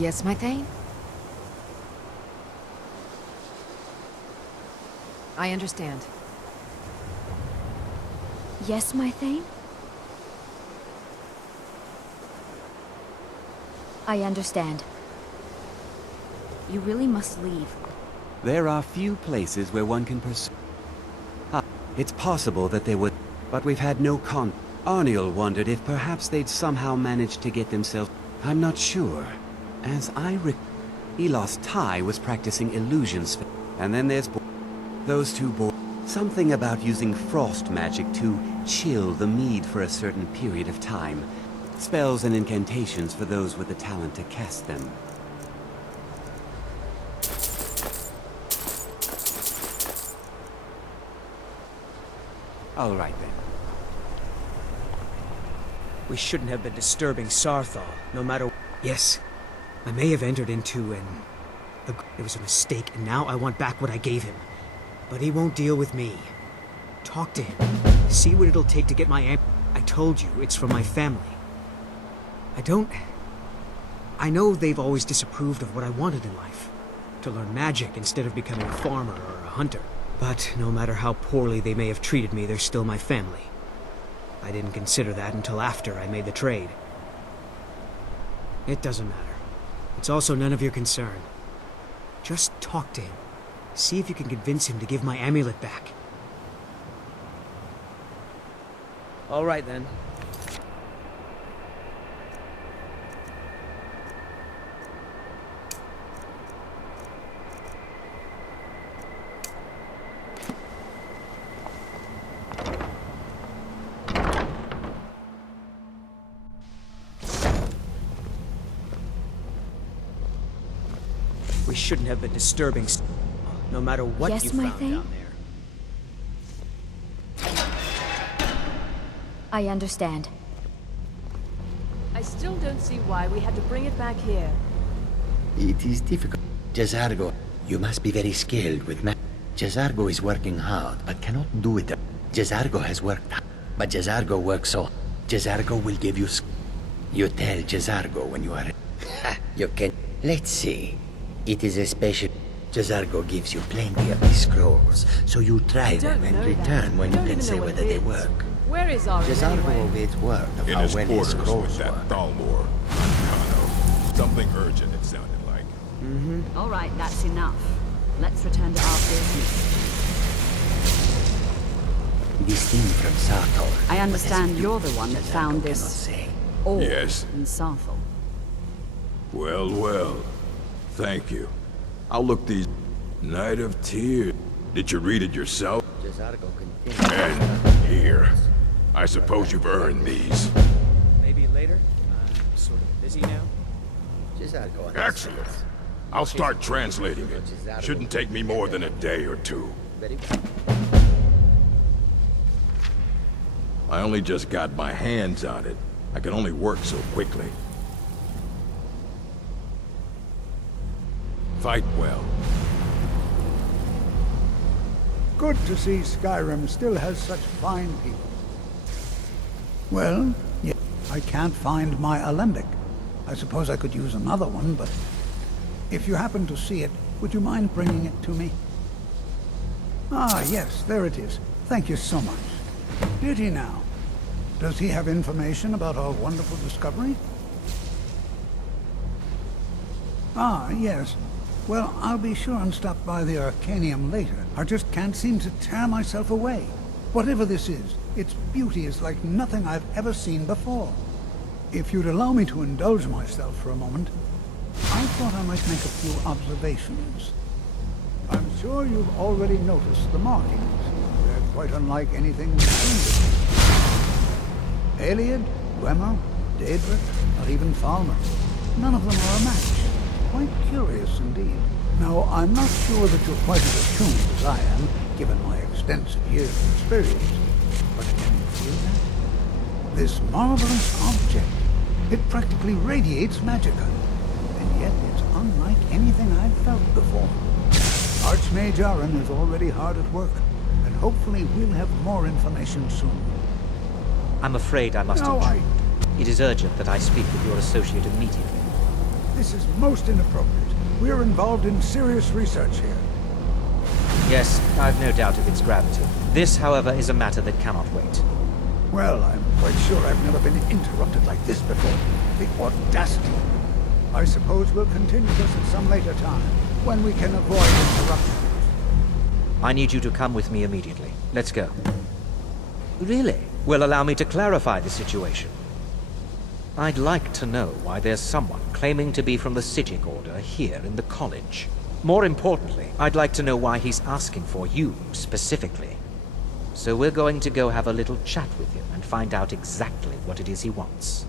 Yes, my Thane? I understand. Yes, my Thane? I understand. You really must leave. There are few places where one can pursue. Ah, it's possible that they would, but we've had no con. Arniel wondered if perhaps they'd somehow managed to get themselves. I'm not sure. As I Elos Tai was practicing illusions, and then there's those two boys. Something about using frost magic to chill the mead for a certain period of time. Spells and incantations for those with the talent to cast them. All right then. We shouldn't have been disturbing Sarthal, no matter... Yes, I may have entered into an... It was a mistake, and now I want back what I gave him. But he won't deal with me. Talk to him. See what it'll take to get my I told you, it's from my family. I know they've always disapproved of what I wanted in life. To learn magic instead of becoming a farmer or a hunter. But no matter how poorly they may have treated me, they're still my family. I didn't consider that until after I made the trade. It doesn't matter. It's also none of your concern. Just talk to him. See if you can convince him to give my amulet back. All right, then. We shouldn't have been disturbing... No matter what Yes, you my found Thane? down there. I understand. I still don't see why we had to bring it back here. It is difficult. Jazargo, you must be very skilled with magic. Jazargo is working hard, but cannot do it. Jazargo has worked hard, but Jazargo works so. Jazargo will give you... You tell Jazargo when you are... You can... Let's see. It is a special... Jazargo gives you plenty of these scrolls, so you try them and return when you can say whether they work. Where is our Jazargo anyway? awaits word of In how his well his quarters scrolls with that work. Thalmor. Kano. Something urgent, it sounded like. All right, that's enough. Let's return to our business. This thing from Sartor. I understand what does it do? you're the one that Jazargo found cannot this say. ore Yes. in Sarthal. Well, well. Thank you. I'll look these... Night of Tears. Did you read it yourself? Jazargo continues. And here. I suppose you've earned these. Maybe later? I'm sort of busy now. Jazargo Excellent. I'll start translating it. Shouldn't take me more than a day or two. Very well. I only just got my hands on it. I can only work so quickly. Fight well. Good to see Skyrim still has such fine people. Well, yeah, I can't find my alembic. I suppose I could use another one, but if you happen to see it, would you mind bringing it to me? Ah, yes, there it is. Thank you so much. Did he now? Does he have information about our wonderful discovery? Ah, yes. Well, I'll be sure and stop by the Arcanium later. I just can't seem to tear myself away. Whatever this is, its beauty is like nothing I've ever seen before. If you'd allow me to indulge myself for a moment, I thought I might make a few observations. I'm sure you've already noticed the markings. They're quite unlike anything we've seen before. Aliad, Dwemer, Daedric, or even Falmer. None of them are a match. Quite curious indeed. Now, I'm not sure that you're quite as attuned as I am, given my extensive years of experience. But can you feel that? This marvelous object, it practically radiates magicka. And yet it's unlike anything I've felt before. Archmage Aaron is already hard at work, and hopefully we'll have more information soon. I'm afraid I must No, intrude. It is urgent that I speak with your associate immediately. This is most inappropriate. We're involved in serious research here. Yes, I've no doubt of its gravity. This, however, is a matter that cannot wait. Well, I'm quite sure I've never been interrupted like this before. The audacity. I suppose we'll continue this at some later time, when we can avoid interruptions. I need you to come with me immediately. Let's go. Really? Well, allow me to clarify the situation. I'd like to know why there's someone claiming to be from the Psijic Order here in the college. More importantly, I'd like to know why he's asking for you specifically. So we're going to go have a little chat with him and find out exactly what it is he wants.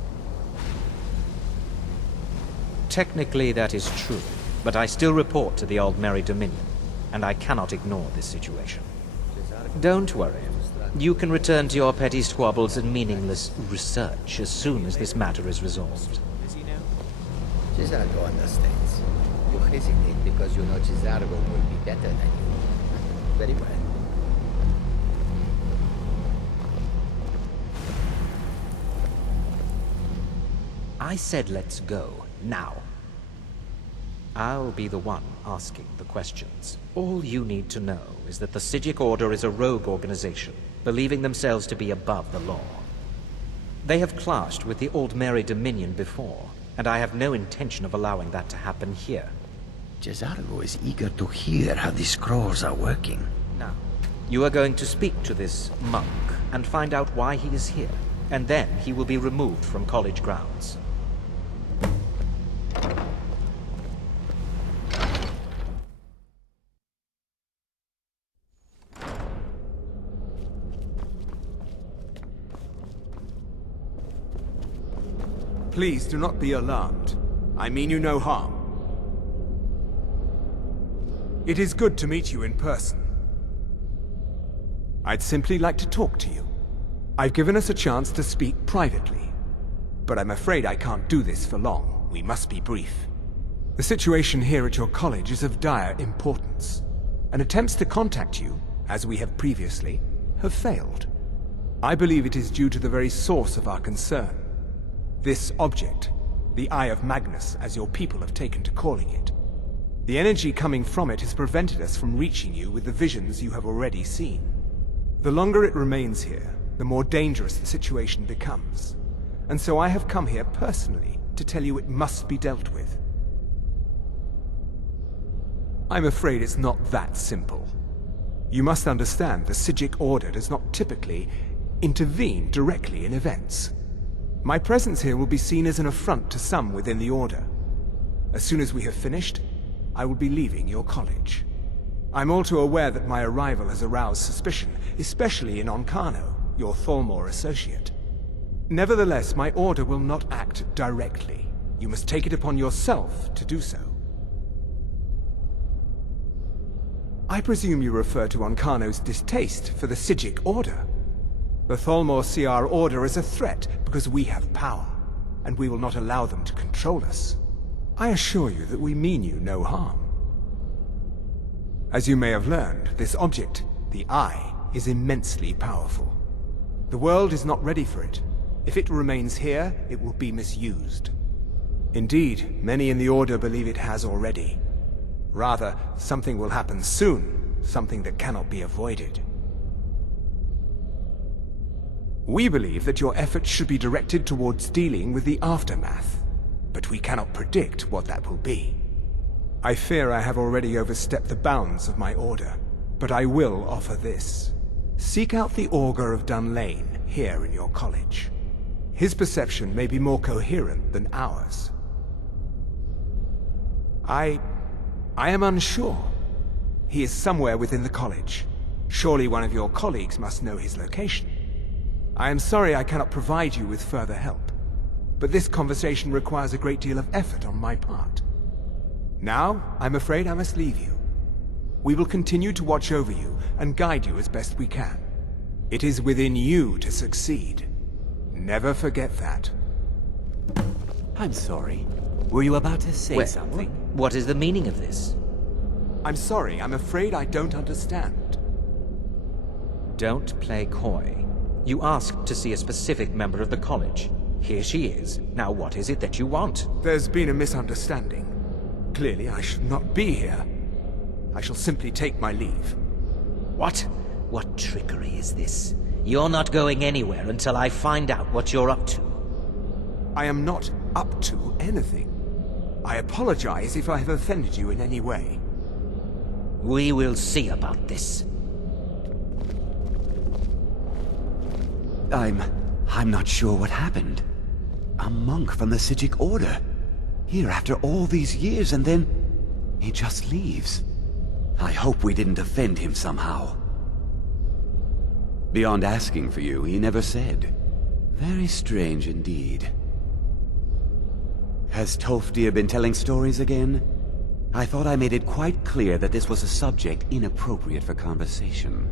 Technically, that is true, but I still report to the Old Merry Dominion, and I cannot ignore this situation. Don't worry. You can return to your petty squabbles and meaningless research as soon as this matter is resolved. Cesargo understands. You hesitate because you know Cesargo will be better than you. Very well. I said let's go, now. I'll be the one asking the questions. All you need to know is that the Psijic Order is a rogue organization, believing themselves to be above the law. They have clashed with the Old Merry Dominion before, and I have no intention of allowing that to happen here. Cesargo is eager to hear how the scrolls are working. Now, you are going to speak to this monk and find out why he is here, and then he will be removed from college grounds. Please do not be alarmed. I mean you no harm. It is good to meet you in person. I'd simply like to talk to you. I've given us a chance to speak privately, but I'm afraid I can't do this for long. We must be brief. The situation here at your college is of dire importance, and attempts to contact you, as we have previously, have failed. I believe it is due to the very source of our concern. This object, the Eye of Magnus, as your people have taken to calling it. The energy coming from it has prevented us from reaching you with the visions you have already seen. The longer it remains here, the more dangerous the situation becomes. And so I have come here personally to tell you it must be dealt with. I'm afraid it's not that simple. You must understand the Psijic Order does not typically intervene directly in events. My presence here will be seen as an affront to some within the Order. As soon as we have finished, I will be leaving your college. I'm all too aware that my arrival has aroused suspicion, especially in Onkano, your Thalmor associate. Nevertheless, my Order will not act directly. You must take it upon yourself to do so. I presume you refer to Onkano's distaste for the Psijic Order. The Thalmor see our Order as a threat because we have power, and we will not allow them to control us. I assure you that we mean you no harm. As you may have learned, this object, the Eye, is immensely powerful. The world is not ready for it. If it remains here, it will be misused. Indeed, many in the Order believe it has already. Rather, something will happen soon, something that cannot be avoided. We believe that your efforts should be directed towards dealing with the aftermath, but we cannot predict what that will be. I fear I have already overstepped the bounds of my Order, but I will offer this. Seek out the Augur of Dunlane here in your college. His perception may be more coherent than ours. I am unsure. He is somewhere within the college. Surely one of your colleagues must know his location. I am sorry I cannot provide you with further help, but this conversation requires a great deal of effort on my part. Now, I'm afraid I must leave you. We will continue to watch over you and guide you as best we can. It is within you to succeed. Never forget that. I'm sorry. Were you about to say Well, something? what is the meaning of this? I'm sorry, I'm afraid I don't understand. Don't play coy. You asked to see a specific member of the college. Here she is. Now what is it that you want? There's been a misunderstanding. Clearly, I should not be here. I shall simply take my leave. What? What trickery is this? You're not going anywhere until I find out what you're up to. I am not up to anything. I apologize if I have offended you in any way. We will see about this. I'm not sure what happened. A monk from the Sijic Order. Here after all these years, and then he just leaves. I hope we didn't offend him somehow. Beyond asking for you, he never said. Very strange indeed. Has Tolfdir been telling stories again? I thought I made it quite clear that this was a subject inappropriate for conversation.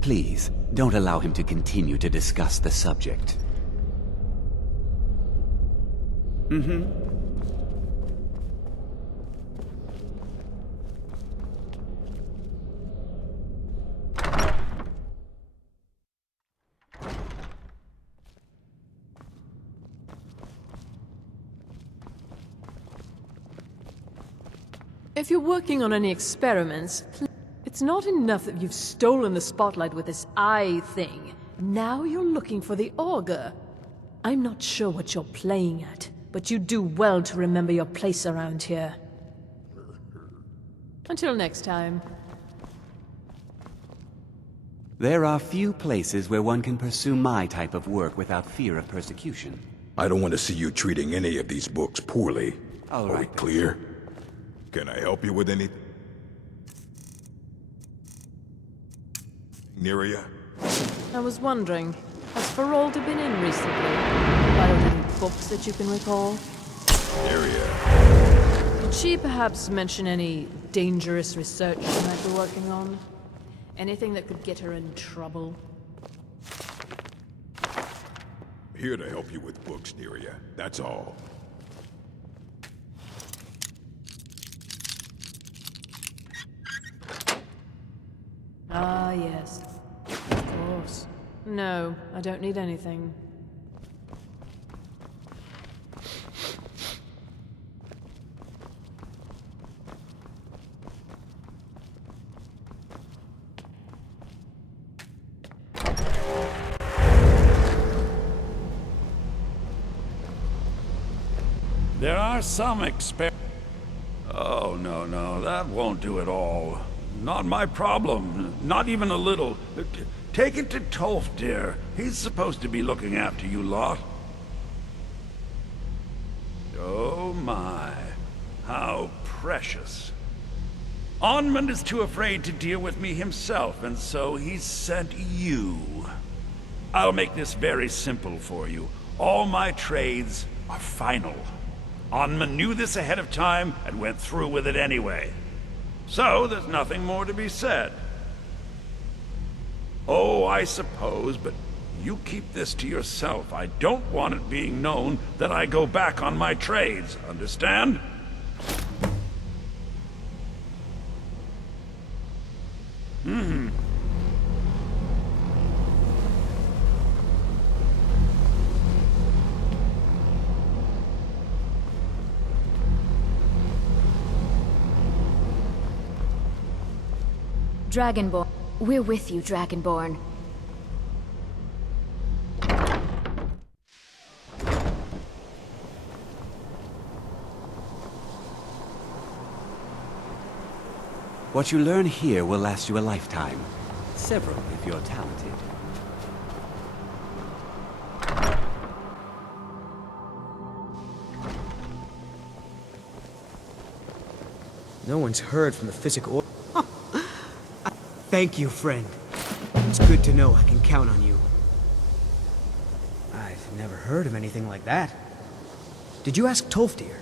Please, don't allow him to continue to discuss the subject. If you're working on any experiments, it's not enough that you've stolen the spotlight with this eye thing. Now you're looking for the auger. I'm not sure what you're playing at, but you do well to remember your place around here. Until next time. There are few places where one can pursue my type of work without fear of persecution. I don't want to see you treating any of these books poorly. All Are we right. clear? Can I help you with anything? Neria? I was wondering, has Ferolda been in recently? Filed any books that you can recall? Neria. Did she perhaps mention any dangerous research she might be working on? Anything that could get her in trouble? Here to help you with books, Neria. That's all. Ah, yes. Of course. No, I don't need anything. There are some Oh, no, that won't do at all. Not my problem. Not even a little. Take it to Tolfdir. He's supposed to be looking after you lot. Oh my. How precious. Onmund is too afraid to deal with me himself, and so he's sent you. I'll make this very simple for you. All my trades are final. Onmund knew this ahead of time and went through with it anyway. So, there's nothing more to be said. Oh, I suppose, but you keep this to yourself. I don't want it being known that I go back on my trades, understand? Dragonborn. We're with you, Dragonborn. What you learn here will last you a lifetime. Several, if you're talented. No one's heard from the Physic Order. Thank you, friend. It's good to know I can count on you. I've never heard of anything like that. Did you ask Tolfdir?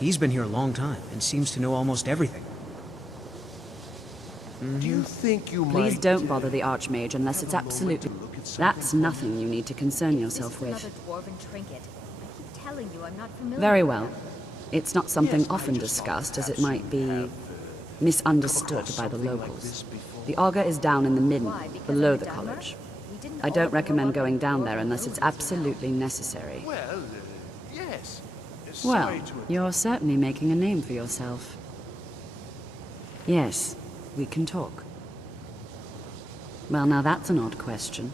He's been here a long time and seems to know almost everything. Do you think you might... Please don't bother the Archmage unless it's absolutely... That's nothing you need to concern yourself with. Another dwarven trinket. I keep telling you I'm not familiar. Very well. It's not something often discussed, as it might be misunderstood by the locals. The auger is down in the midden, below the college. I don't recommend going down there unless it's absolutely necessary. Well, yes. Well, Sorry to... you're certainly making a name for yourself. Yes, we can talk. Well, now that's an odd question.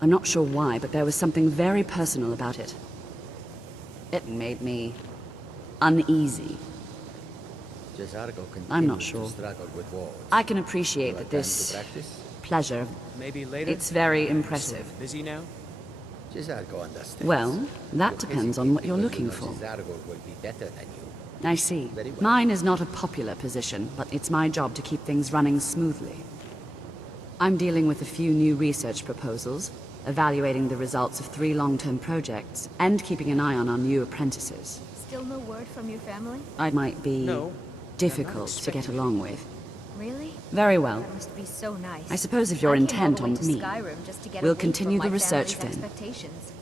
I'm not sure why, but there was something very personal about it. It made me uneasy. I'm not sure. I can appreciate that this pleasure, Maybe later? it's very impressive. Busy now? Well, that depends on what you're looking for. I see. Mine is not a popular position, but it's my job to keep things running smoothly. I'm dealing with a few new research proposals, evaluating the results of 3 long-term projects, and keeping an eye on our new apprentices. Still no word from your family? I might be No. difficult to get along with. Really? Very well. That must be so nice. I suppose if you're I came intent all the on way to me, Skyrim just to get we'll away continue from the my research family's then. expectations.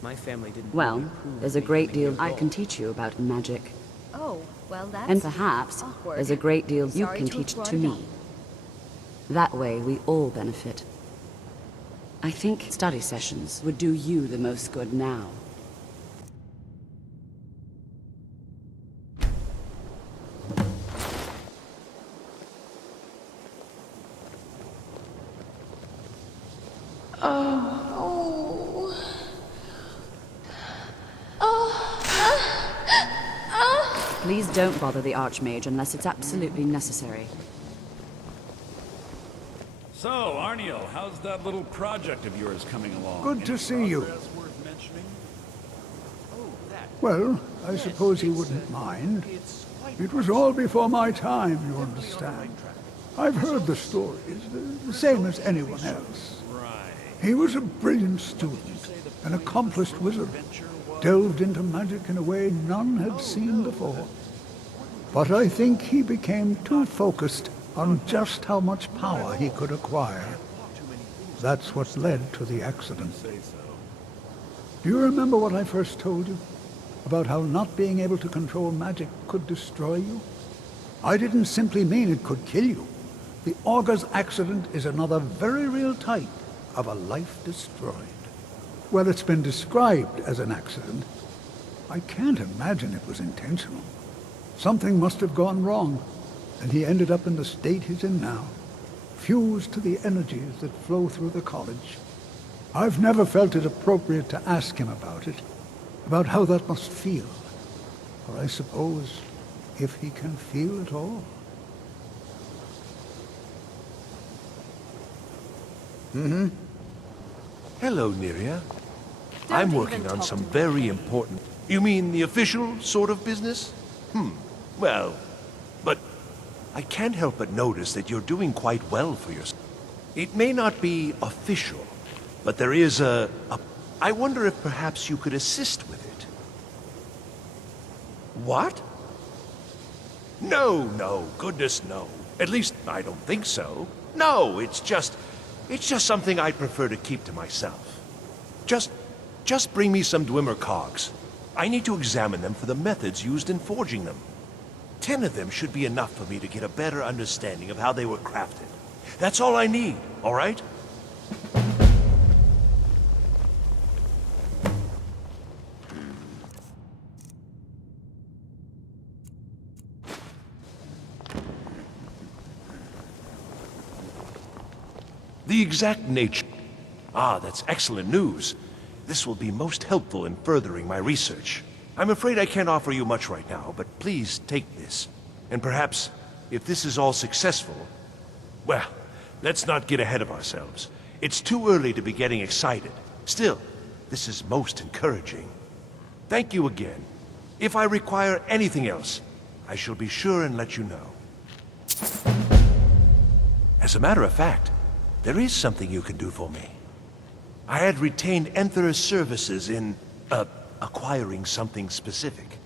My family didn't... Well, really approve there's of a great becoming deal I can teach you about magic. Oh, well that's And perhaps awkward. there's a great deal you Sorry can to have teach brought to it me. up. That way we all benefit. I think study sessions would do you the most good now. Please don't bother the Archmage unless it's absolutely necessary. So, Arniel, how's that little project of yours coming along? Good to Any see you. progress worth mentioning? Well, I suppose he wouldn't mind. It was all before my time, you understand. I've heard the stories, the same as anyone else. He was a brilliant student, an accomplished wizard, delved into magic in a way none had seen before. But I think he became too focused on just how much power he could acquire. That's what led to the accident. Do you remember what I first told you? About how not being able to control magic could destroy you? I didn't simply mean it could kill you. The Augur's accident is another very real type of a life destroyed. Well, it's been described as an accident. I can't imagine it was intentional. Something must have gone wrong, and he ended up in the state he's in now, fused to the energies that flow through the college. I've never felt it appropriate to ask him about it, about how that must feel. Or I suppose, if he can feel at all. Hello, Neria. I'm working on some very important... You mean the official sort of business? Well, but I can't help but notice that you're doing quite well for yourself. It may not be official, but there is I wonder if perhaps you could assist with it. What? No, goodness no. At least, I don't think so. No, it's just something I'd prefer to keep to myself. Just bring me some Dwemer cogs. I need to examine them for the methods used in forging them. 10 of them should be enough for me to get a better understanding of how they were crafted. That's all I need, all right? The exact nature... Ah, that's excellent news. This will be most helpful in furthering my research. I'm afraid I can't offer you much right now, but please take this. And perhaps, if this is all successful... Well, let's not get ahead of ourselves. It's too early to be getting excited. Still, this is most encouraging. Thank you again. If I require anything else, I shall be sure and let you know. As a matter of fact, there is something you can do for me. I had retained Enther's services in, acquiring something specific.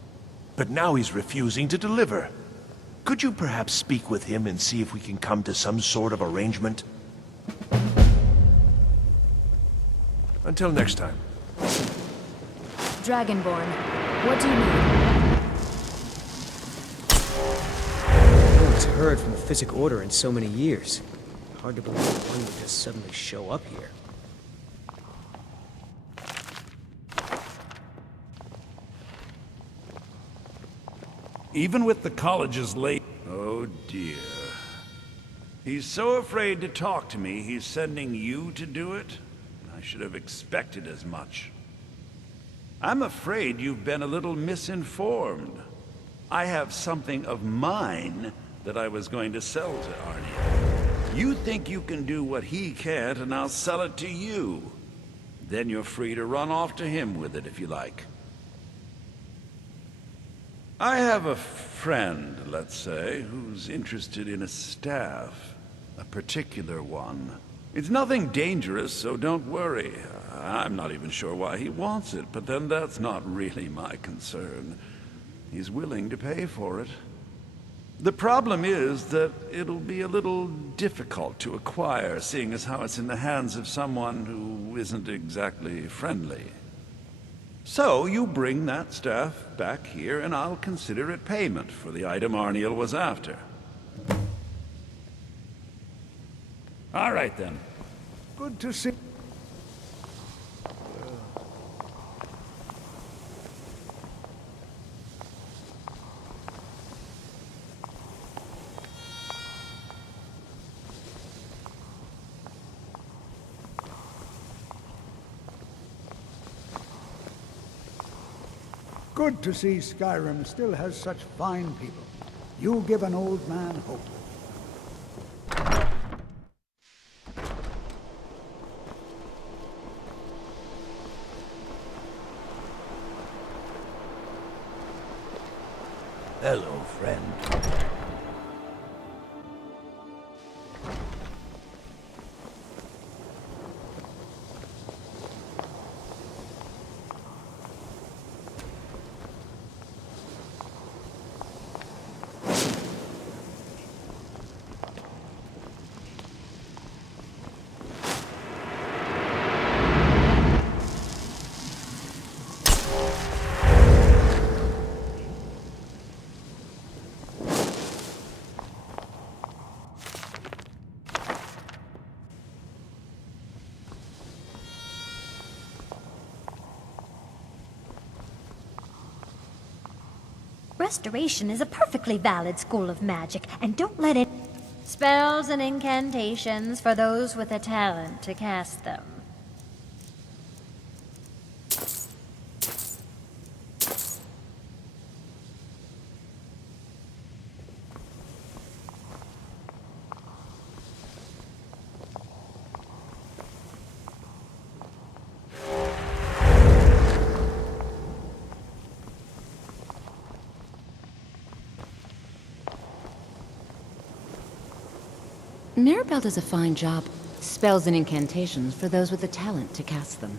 But now he's refusing to deliver. Could you perhaps speak with him and see if we can come to some sort of arrangement? Until next time. Dragonborn, what do you need? No one's heard from the Physic Order in so many years. Hard to believe one would just suddenly show up here. Even with the college's late... Oh dear. He's so afraid to talk to me, he's sending you to do it? I should have expected as much. I'm afraid you've been a little misinformed. I have something of mine that I was going to sell to Arnie. You think you can do what he can't, and I'll sell it to you. Then you're free to run off to him with it if you like. I have a friend, let's say, who's interested in a staff. A particular one. It's nothing dangerous, so don't worry. I'm not even sure why he wants it, but then that's not really my concern. He's willing to pay for it. The problem is that it'll be a little difficult to acquire, seeing as how it's in the hands of someone who isn't exactly friendly. So you bring that staff back here, and I'll consider it payment for the item Arniel was after. All right, then. Good to see... Good to see Skyrim still has such fine people. You give an old man hope. Hello, friend. Restoration is a perfectly valid school of magic, and don't let it... Spells and incantations for those with a talent to cast them. Mirabelle does a fine job. Spells and incantations for those with the talent to cast them.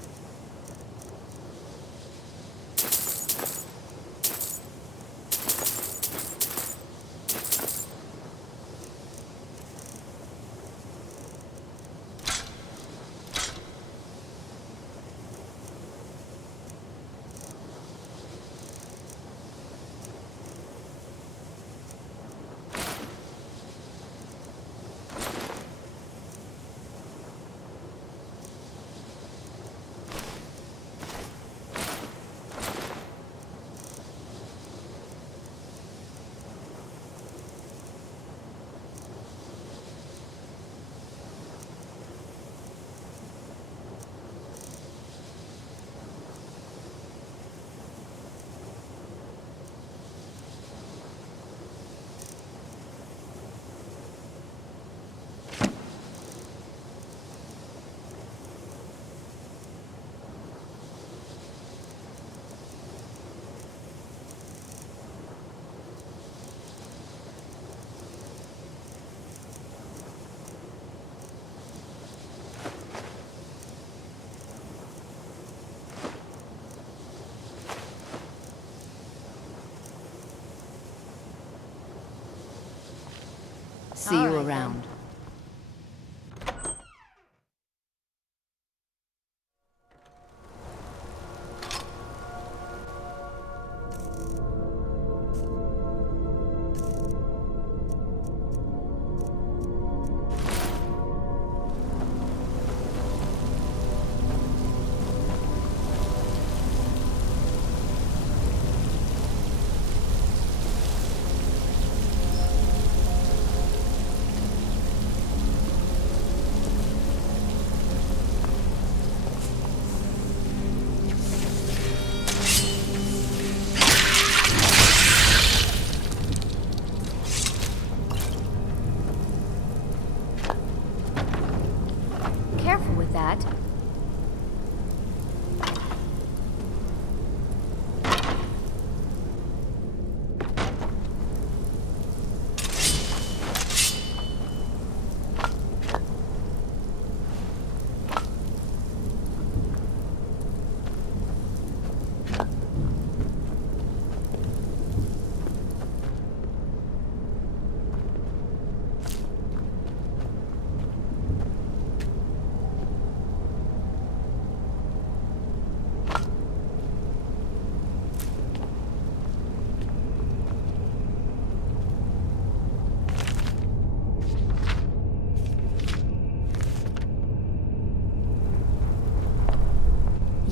See you around. like that.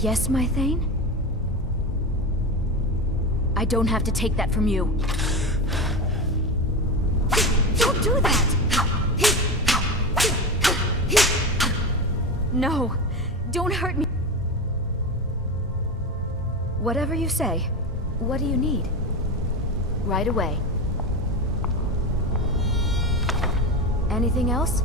Yes, my Thane? I don't have to take that from you. Don't do that! No, don't hurt me. Whatever you say. What do you need? Right away. Anything else?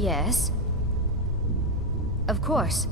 Yes. Of course.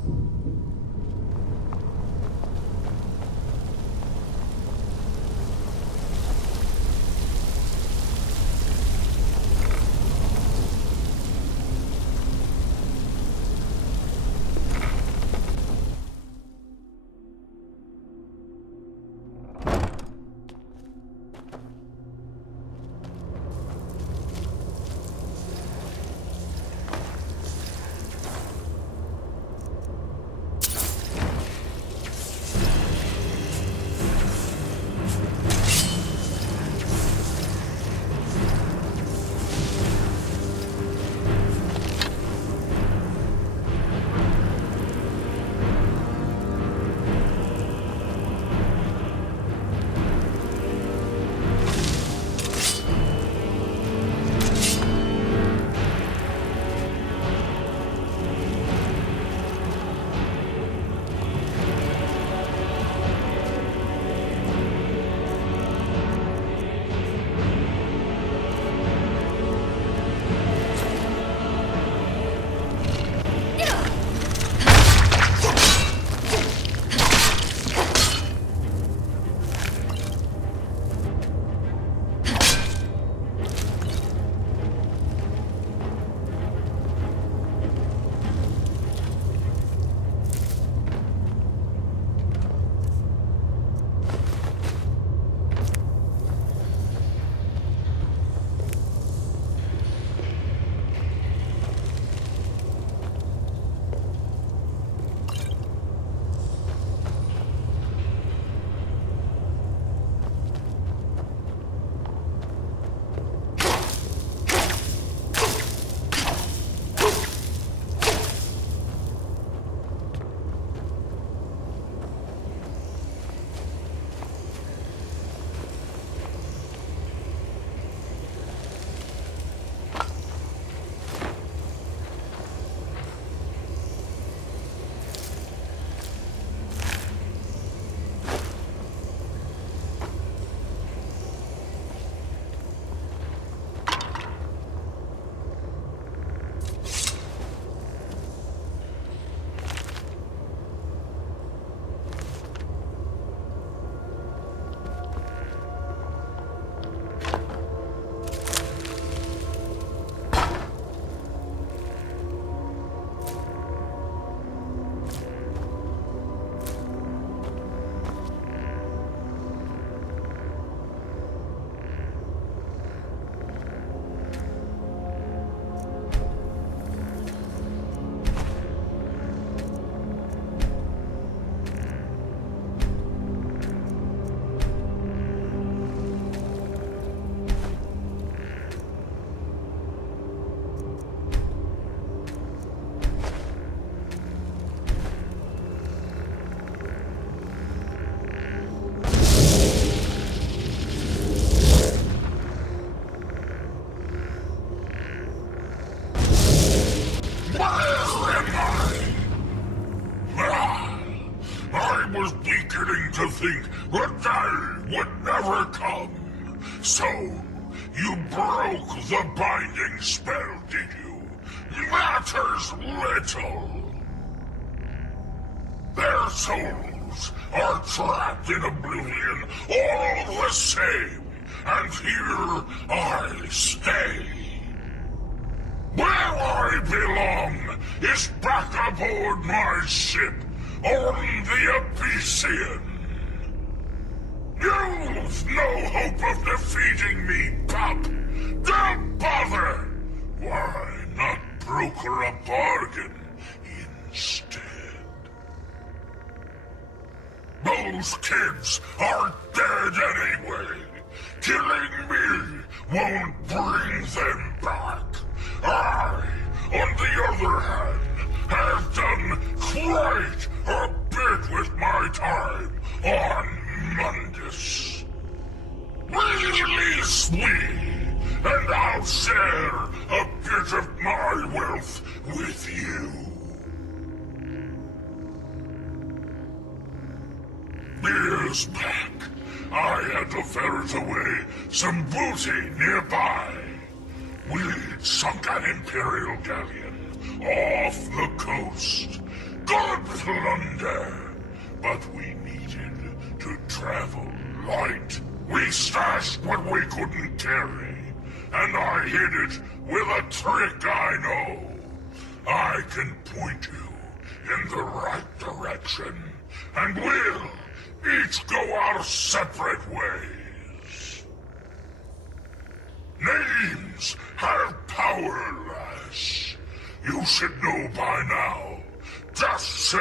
to think the day would never come. So, you broke the binding spell, did you? Matters little. Their souls are trapped in oblivion all the same, and here I stay. Where I belong is back aboard my ship on the Abyssian. You've no hope of defeating me, pup. Don't bother. Why not broker a bargain instead? Those kids are dead anyway. Killing me won't bring them back. I, on the other hand, have done quite a bit with my time on Mundus. Release me, and I'll share a bit of my wealth with you. Years back, I had to ferret away some booty nearby. We'd sunk an Imperial galleon off the coast. Good plunder, but we needed to travel light. We stashed what we couldn't carry, and I hid it with a trick I know. I can point you in the right direction, and we'll each go our separate ways. Names have power, lass. You should know by now. Just say,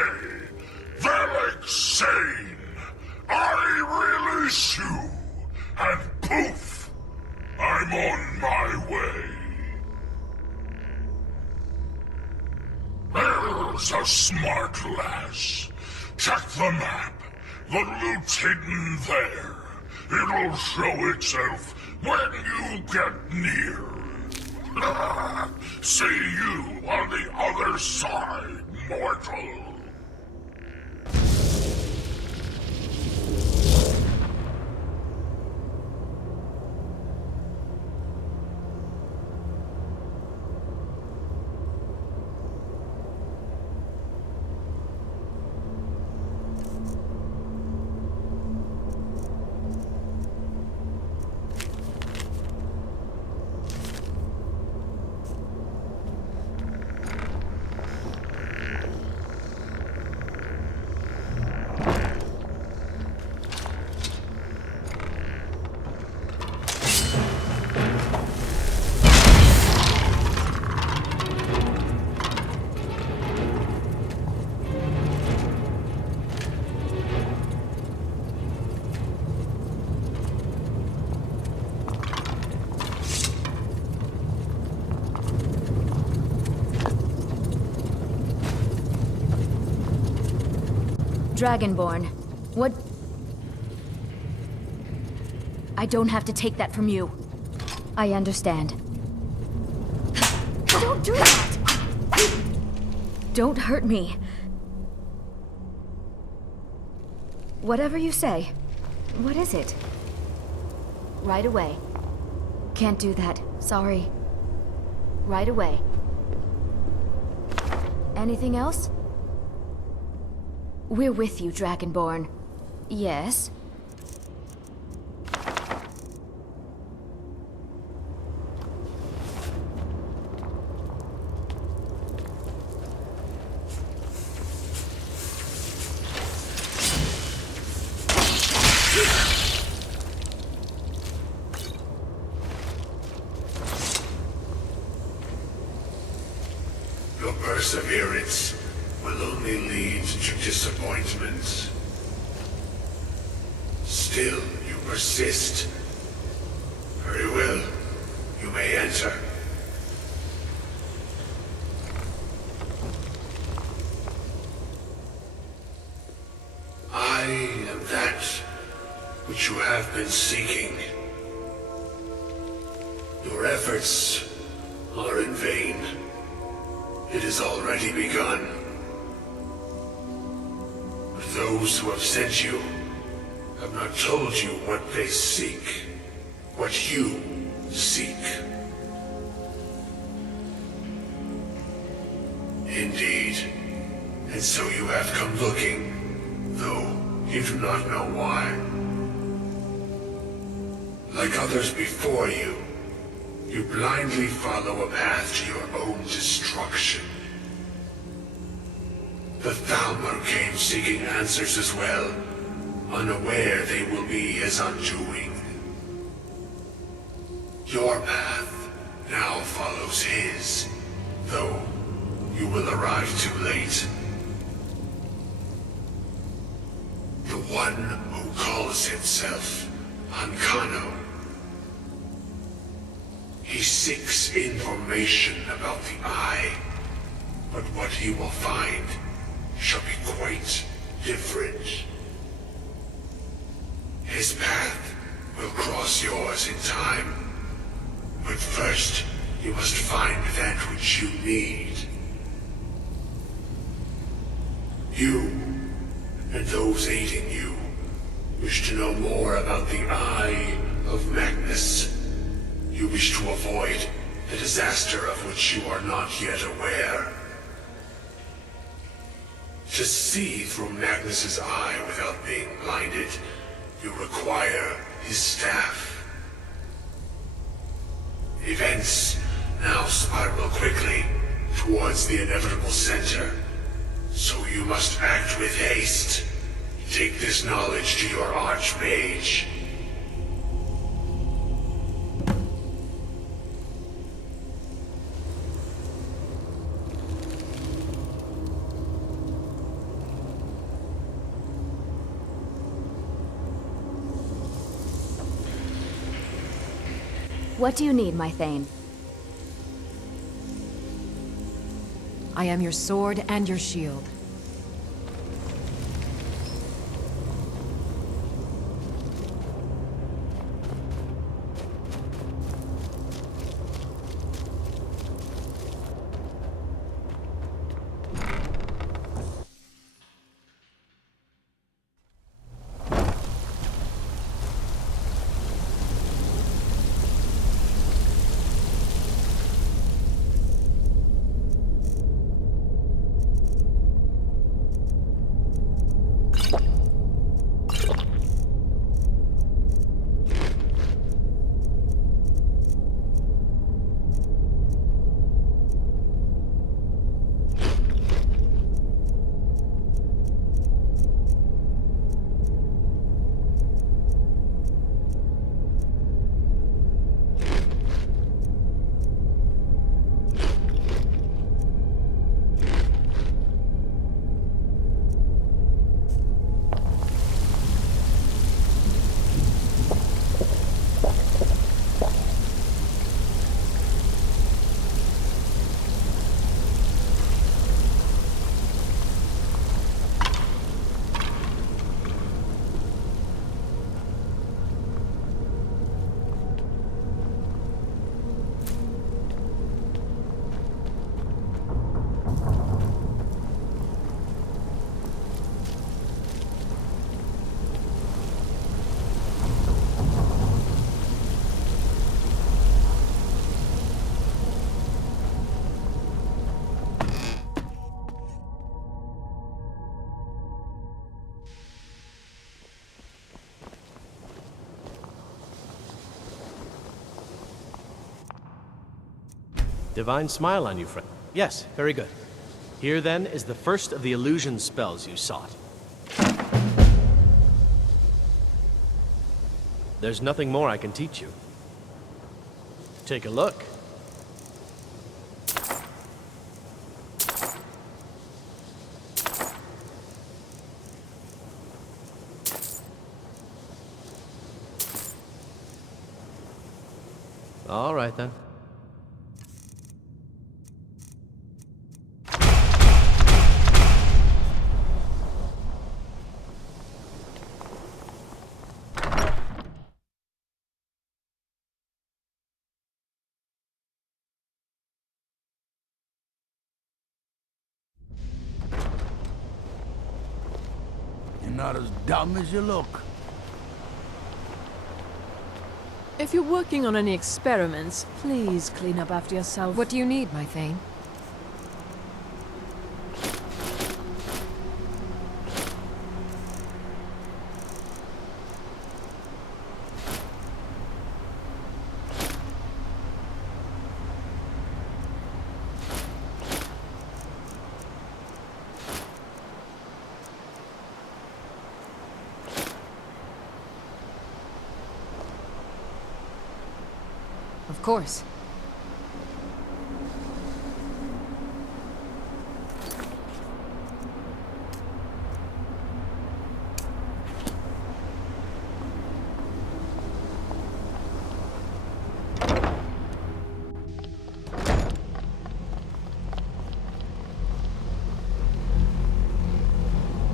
Velik Sane. I release you, and poof, I'm on my way. There's a smart lass. Check the map. The loot's hidden there. It'll show itself when you get near. See you on the other side, mortal. Dragonborn, what... I don't have to take that from you. I understand. Don't do that! Don't hurt me. Whatever you say. What is it? Right away. Can't do that. Sorry. Right away. Anything else? We're with you, Dragonborn. Yes? Your perseverance will only lead to disappointments. Still, you persist. Very well. You may enter. I am that which you have been seeking. Your efforts are in vain. It has already begun. Those who have sent you have not told you what they seek. What you seek. Indeed. And so you have come looking, though you do not know why. Like others before you, you blindly follow a path to your own destruction. The Thalmor came seeking answers as well, unaware they will be his undoing. Your path now follows his, though you will arrive too late. The one who calls himself Ancano. He seeks information about the Eye, but what he will find shall be quite different. His path will cross yours in time, but first you must find that which you need. You, and those aiding you, wish to know more about the Eye of Magnus. You wish to avoid the disaster of which you are not yet aware. To see through Magnus's eye without being blinded, you require his staff. Events now spiral quickly towards the inevitable center, so you must act with haste. Take this knowledge to your Archmage. What do you need, my Thane? I am your sword and your shield. Divine smile on you, friend. Yes, very good. Here, then, is the first of the illusion spells you sought. There's nothing more I can teach you. Take a look. All right, then. You're not as dumb as you look. If you're working on any experiments, please clean up after yourself. What do you need, my Thane? Of course.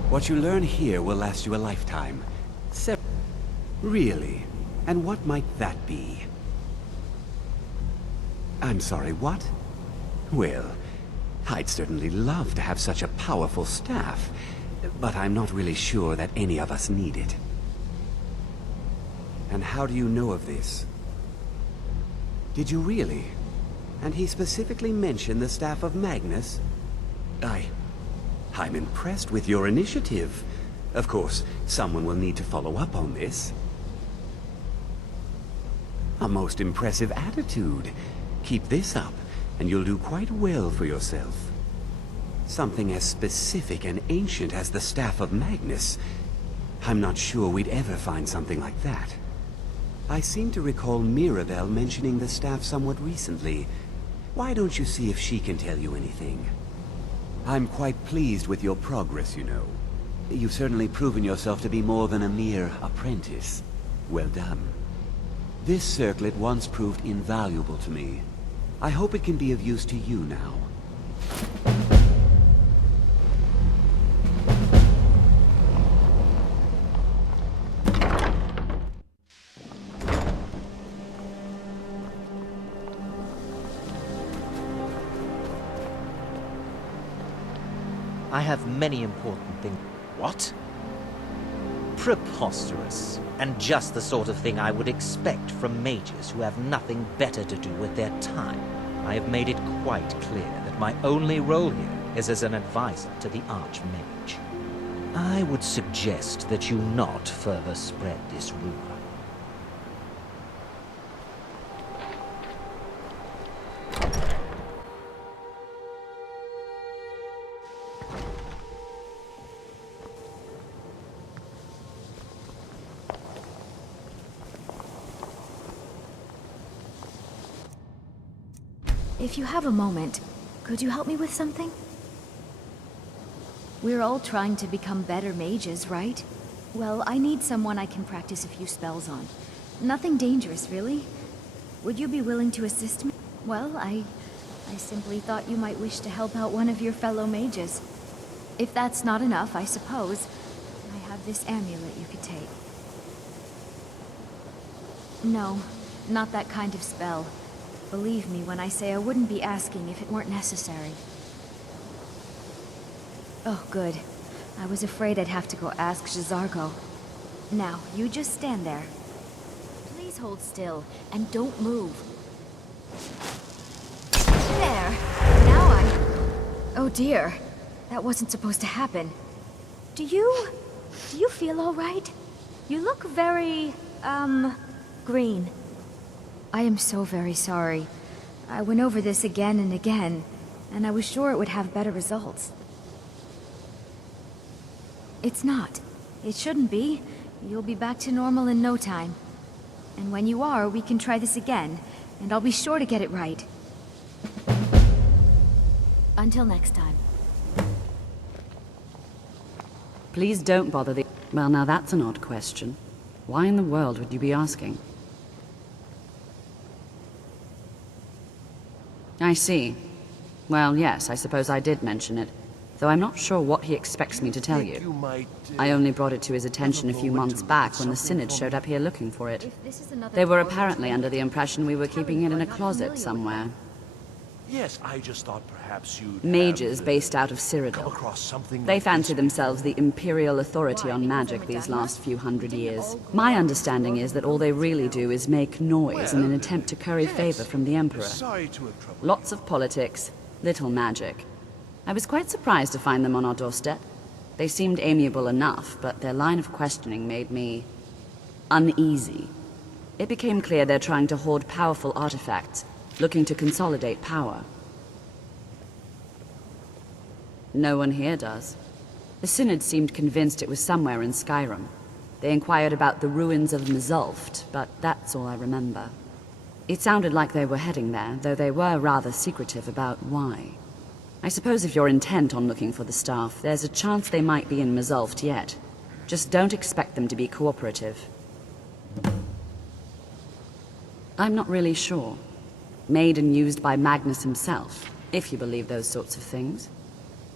What you learn here will last you a lifetime. Really? And what might that be? I'm sorry, what? Well, I'd certainly love to have such a powerful staff, but I'm not really sure that any of us need it. And how do you know of this? Did you really? And he specifically mentioned the staff of Magnus? I'm impressed with your initiative. Of course, someone will need to follow up on this. A most impressive attitude. Keep this up, and you'll do quite well for yourself. Something as specific and ancient as the Staff of Magnus. I'm not sure we'd ever find something like that. I seem to recall Mirabelle mentioning the staff somewhat recently. Why don't you see if she can tell you anything? I'm quite pleased with your progress, you know. You've certainly proven yourself to be more than a mere apprentice. Well done. This circlet once proved invaluable to me. I hope it can be of use to you now. I have many important things. What? Preposterous. And just the sort of thing I would expect from mages who have nothing better to do with their time. I have made it quite clear that my only role here is as an advisor to the Archmage. I would suggest that you not further spread this rumor. If you have a moment, could you help me with something? We're all trying to become better mages, right? Well, I need someone I can practice a few spells on. Nothing dangerous, really. Would you be willing to assist me? Well, I simply thought you might wish to help out one of your fellow mages. If that's not enough, I suppose, I have this amulet you could take. No, not that kind of spell. Believe me when I say I wouldn't be asking if it weren't necessary. Oh, good. I was afraid I'd have to go ask J'zargo. Now, you just stand there. Please hold still, and don't move. There! Now oh dear. That wasn't supposed to happen. Do you feel all right? You look very, green. I am so very sorry. I went over this again and again, and I was sure it would have better results. It's not. It shouldn't be. You'll be back to normal in no time. And when you are, we can try this again, and I'll be sure to get it right. Until next time. Please don't bother the... Well, now that's an odd question. Why in the world would you be asking? I see. Well, yes, I suppose I did mention it. Though I'm not sure what he expects me to tell you. I only brought it to his attention a few months back when the Synod showed up here looking for it. They were apparently under the impression we were keeping it in a closet somewhere. Yes, I just thought perhaps you'd Mages have, based out of come Cyrodiil. across something They like fancy this themselves the imperial authority on magic these last few hundred years. My understanding is that all they really do is make noise in an attempt to curry favor from the Emperor. Sorry to have troubled Lots of politics, little magic. I was quite surprised to find them on our doorstep. They seemed amiable enough, but their line of questioning made me uneasy. It became clear they're trying to hoard powerful artifacts, looking to consolidate power. No one here does. The Synod seemed convinced it was somewhere in Skyrim. They inquired about the ruins of Mzulft, but that's all I remember. It sounded like they were heading there, though they were rather secretive about why. I suppose if you're intent on looking for the staff, there's a chance they might be in Mzulft yet. Just don't expect them to be cooperative. I'm not really sure. Made and used by Magnus himself, if you believe those sorts of things.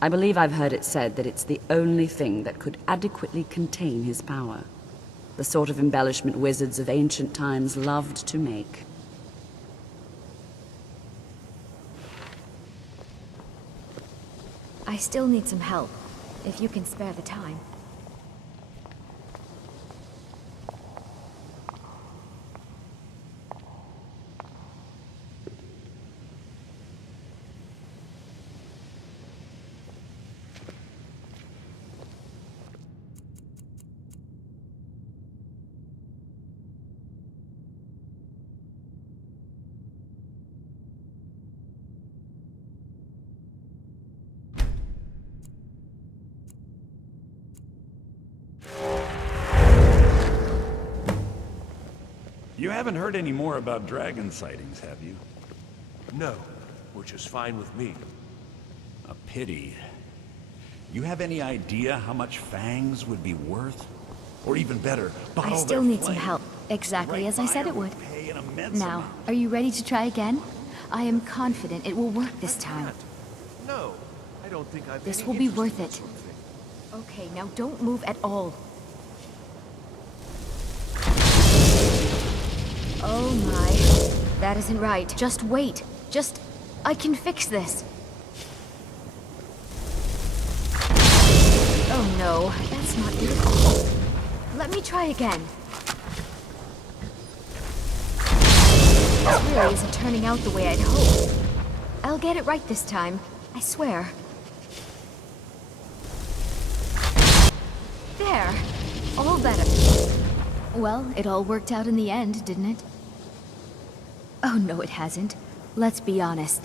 I believe I've heard it said that it's the only thing that could adequately contain his power. The sort of embellishment wizards of ancient times loved to make. I still need some help, if you can spare the time. You haven't heard any more about dragon sightings, have you? No, which is fine with me. A pity. You have any idea how much fangs would be worth? Or even better, I still need some help. Exactly as I said it would. Now, are you ready to try again? I am confident it will work this time. No, I don't think I've This any will be interest worth in it. that sort of thing. Okay, now don't move at all. Oh my. That isn't right. Just wait. I can fix this. Oh no, that's not good at all. Let me try again. This really isn't turning out the way I'd hoped. I'll get it right this time. I swear. There. All better. Well, it all worked out in the end, didn't it? Oh, no, it hasn't. Let's be honest.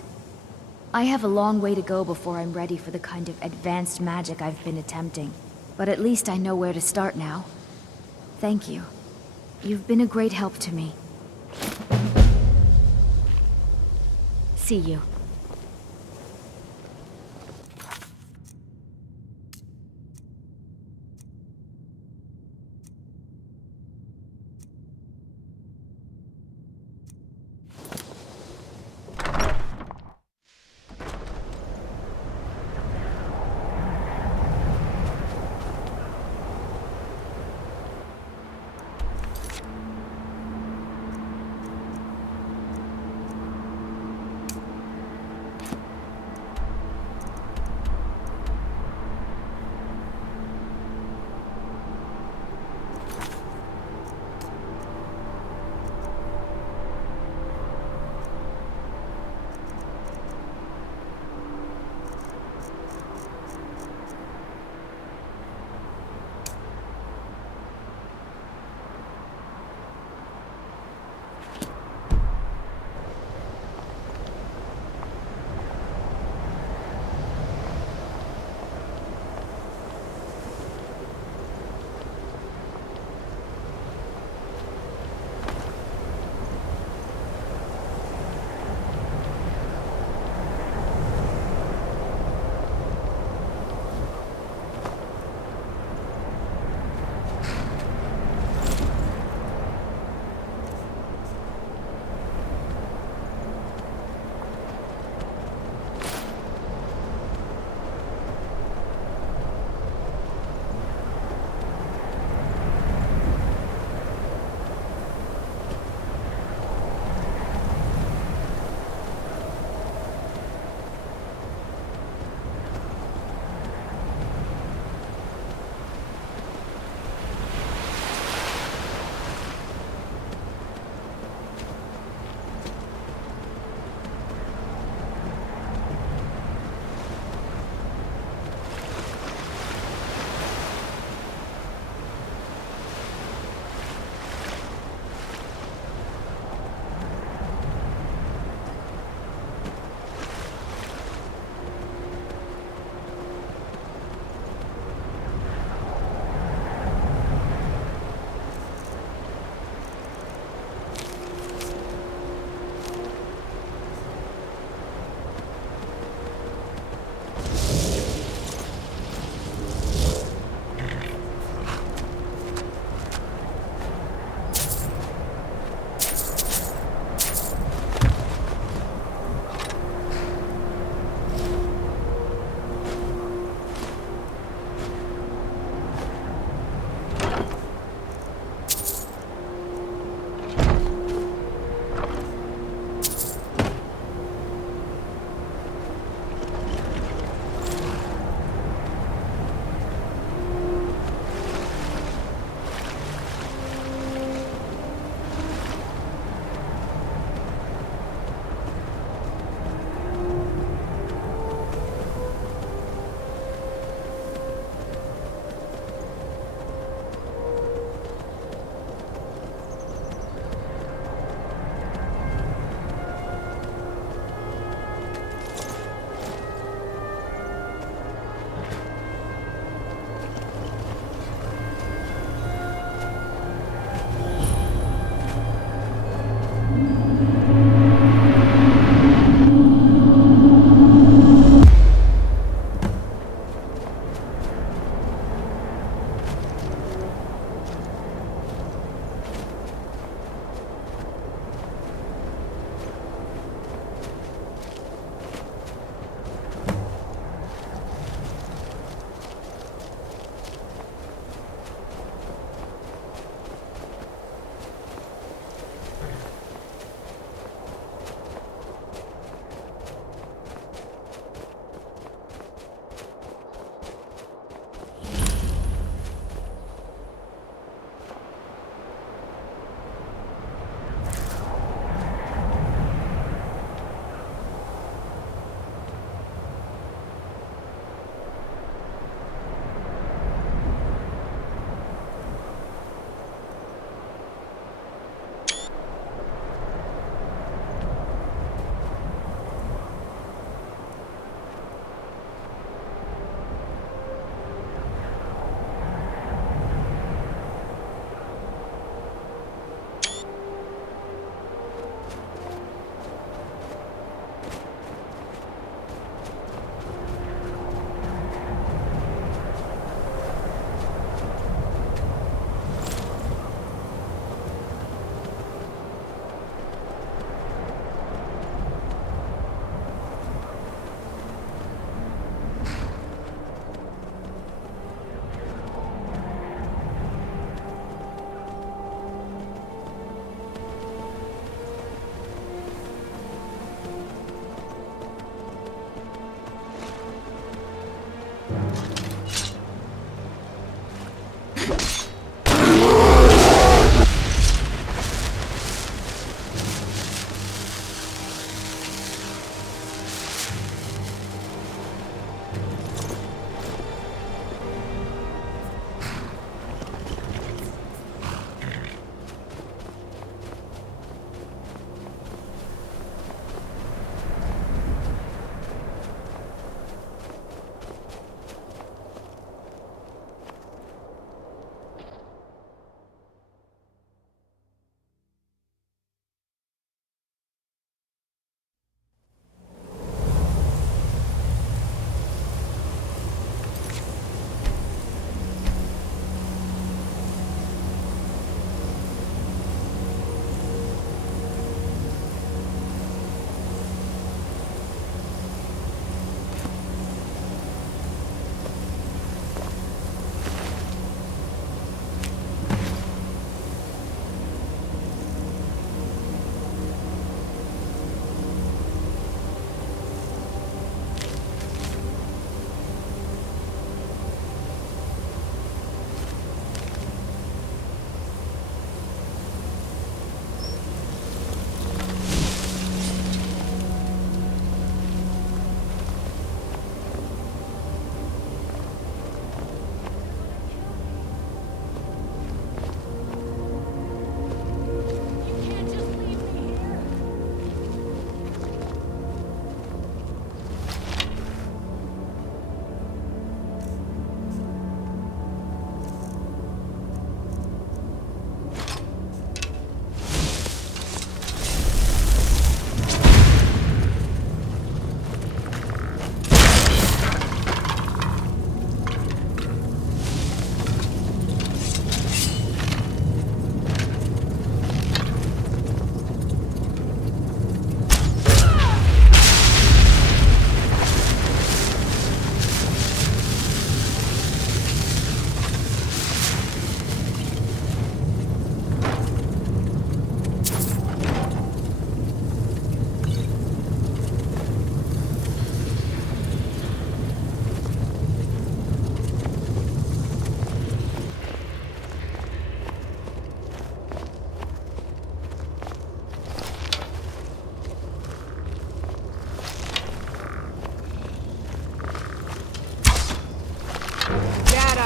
I have a long way to go before I'm ready for the kind of advanced magic I've been attempting. But at least I know where to start now. Thank you. You've been a great help to me. See you.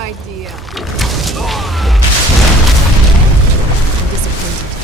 idea. I'm disappointed.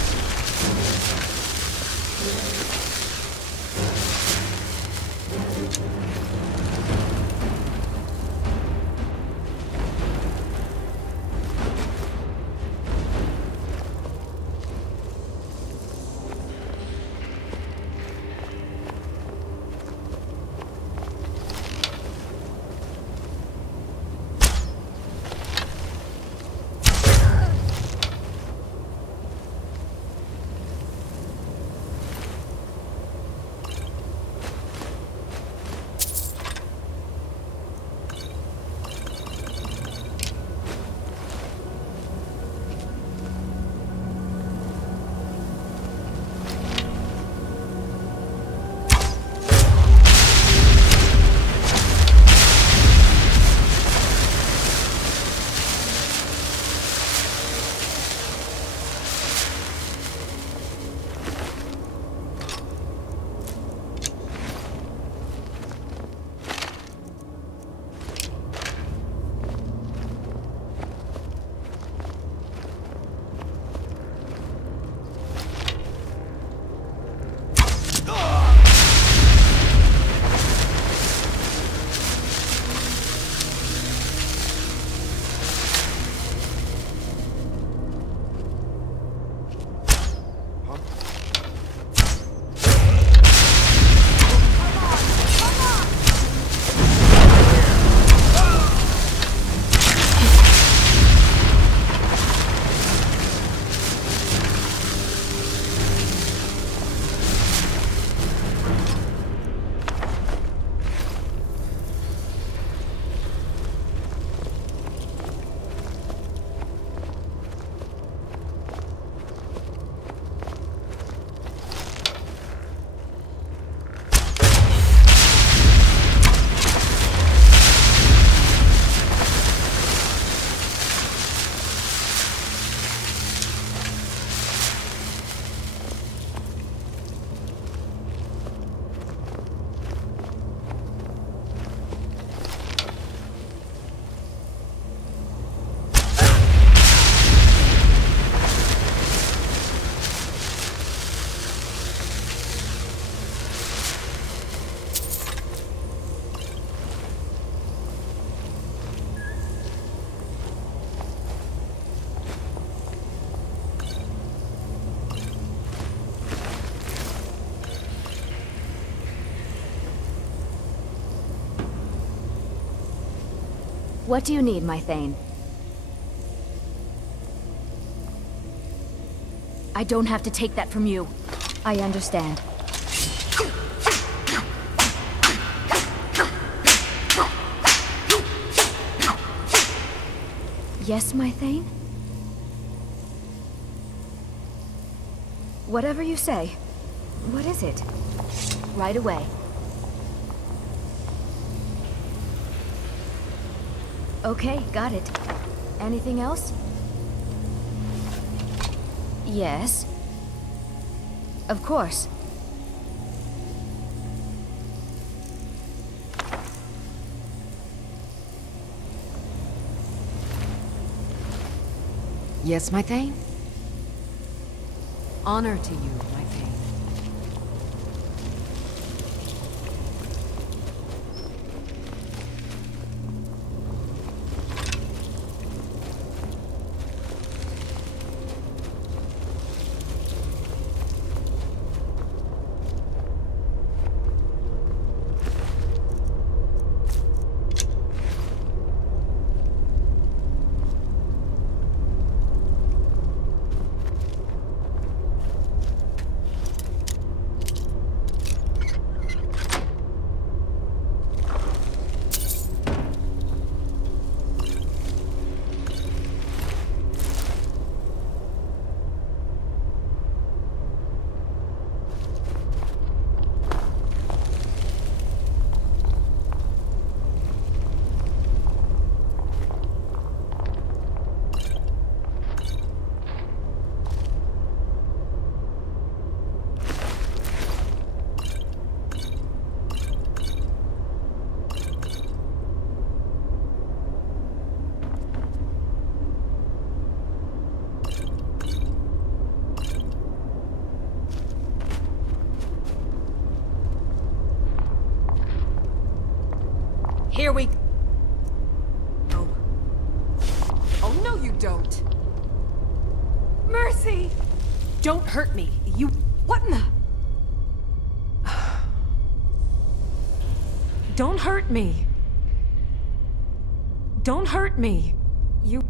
What do you need, my Thane? I don't have to take that from you. I understand. Yes, my Thane? Whatever you say. What is it? Right away. Okay, got it. Anything else? Yes. Of course. Yes, my Thane? Honor to you, my Thane. Here we... Oh. Oh, no you don't. Mercy! Don't hurt me. You... What in the... Don't hurt me. Don't hurt me. You...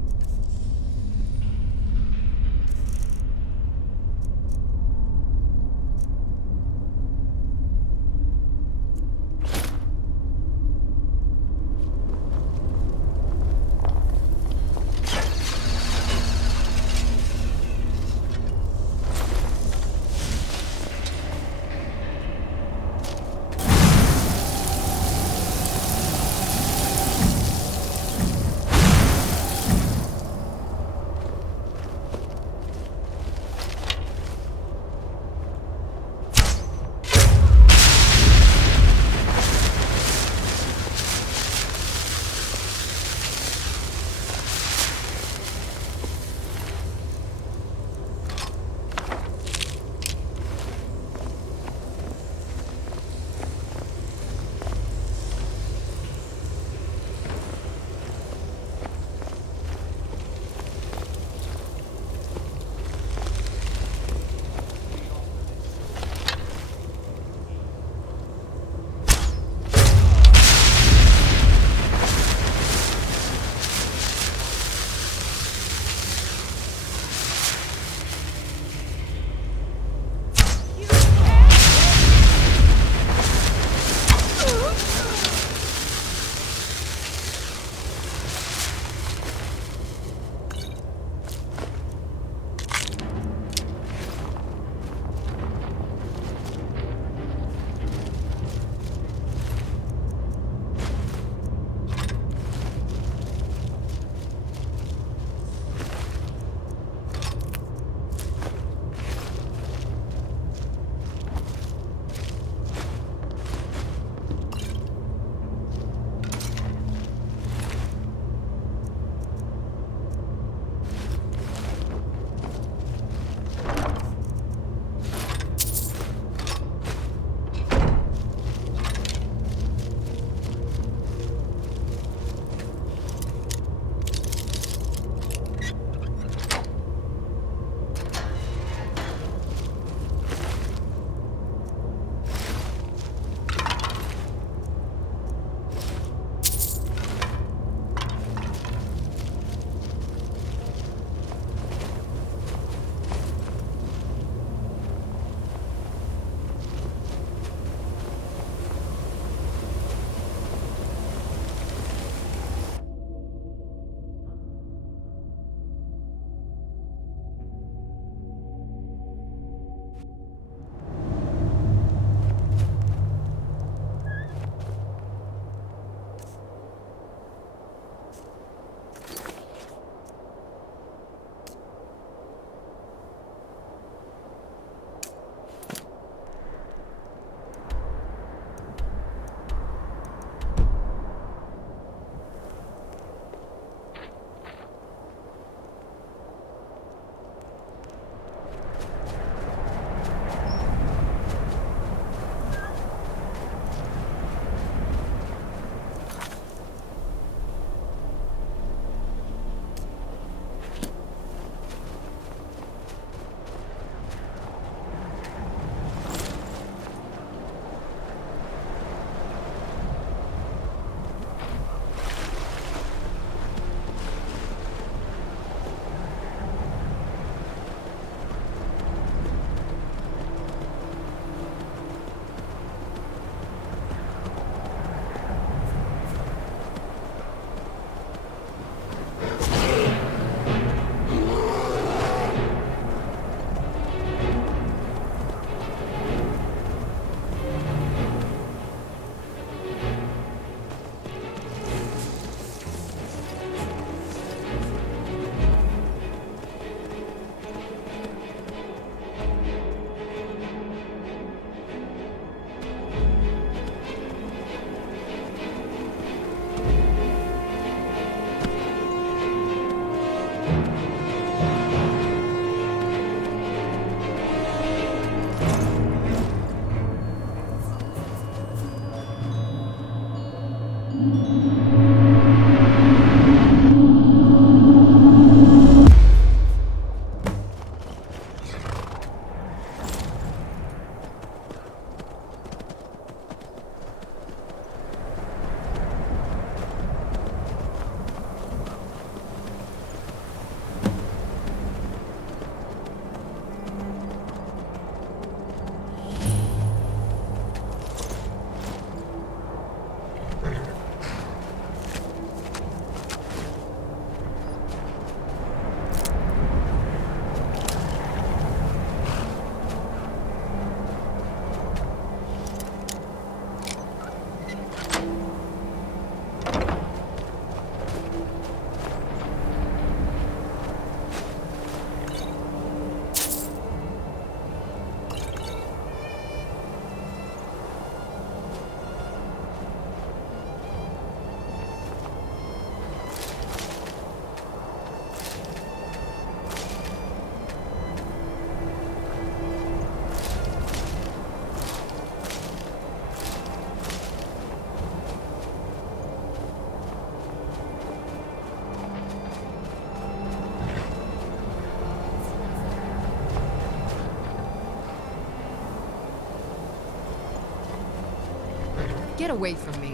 Get away from me.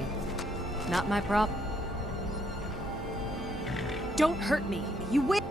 Not my problem. Don't hurt me. You wait.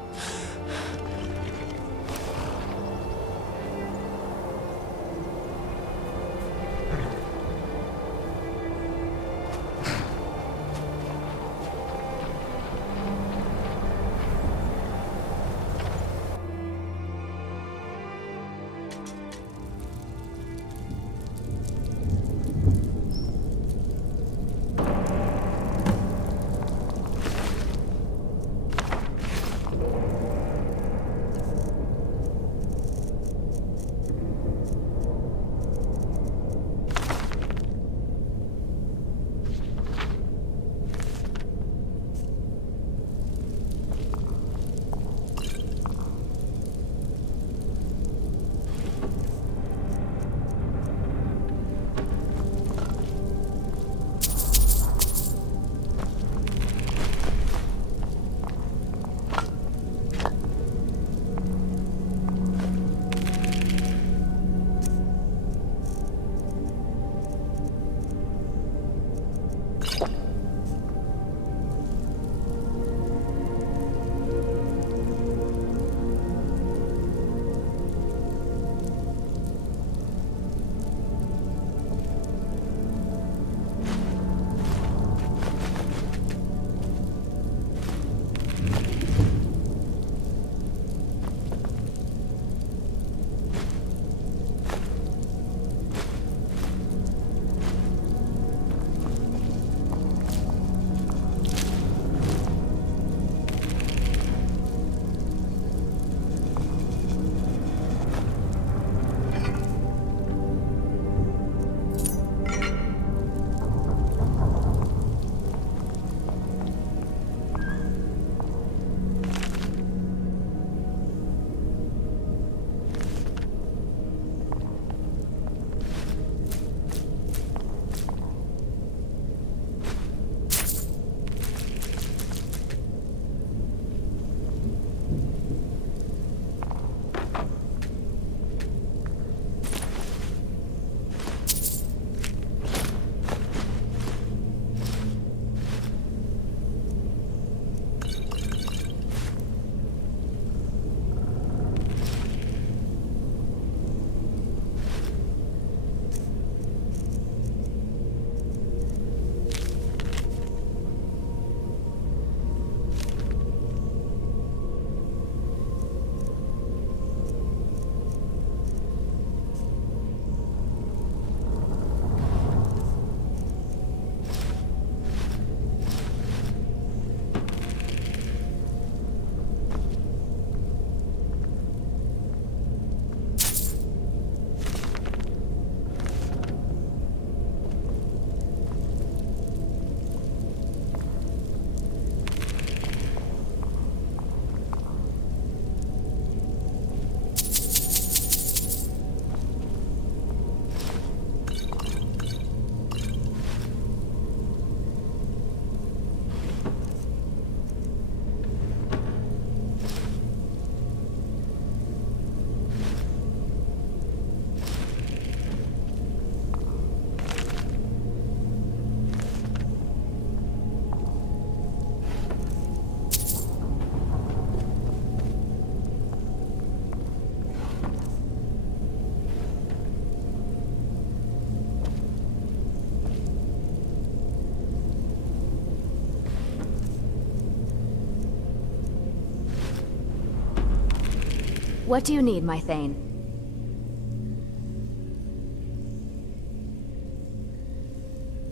What do you need, my Thane?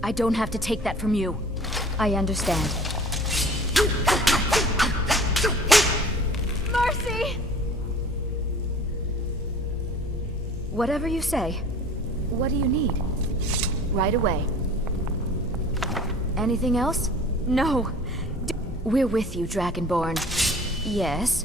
I don't have to take that from you. I understand. Mercy! Whatever you say. What do you need? Right away. Anything else? No. We're with you, Dragonborn. Yes?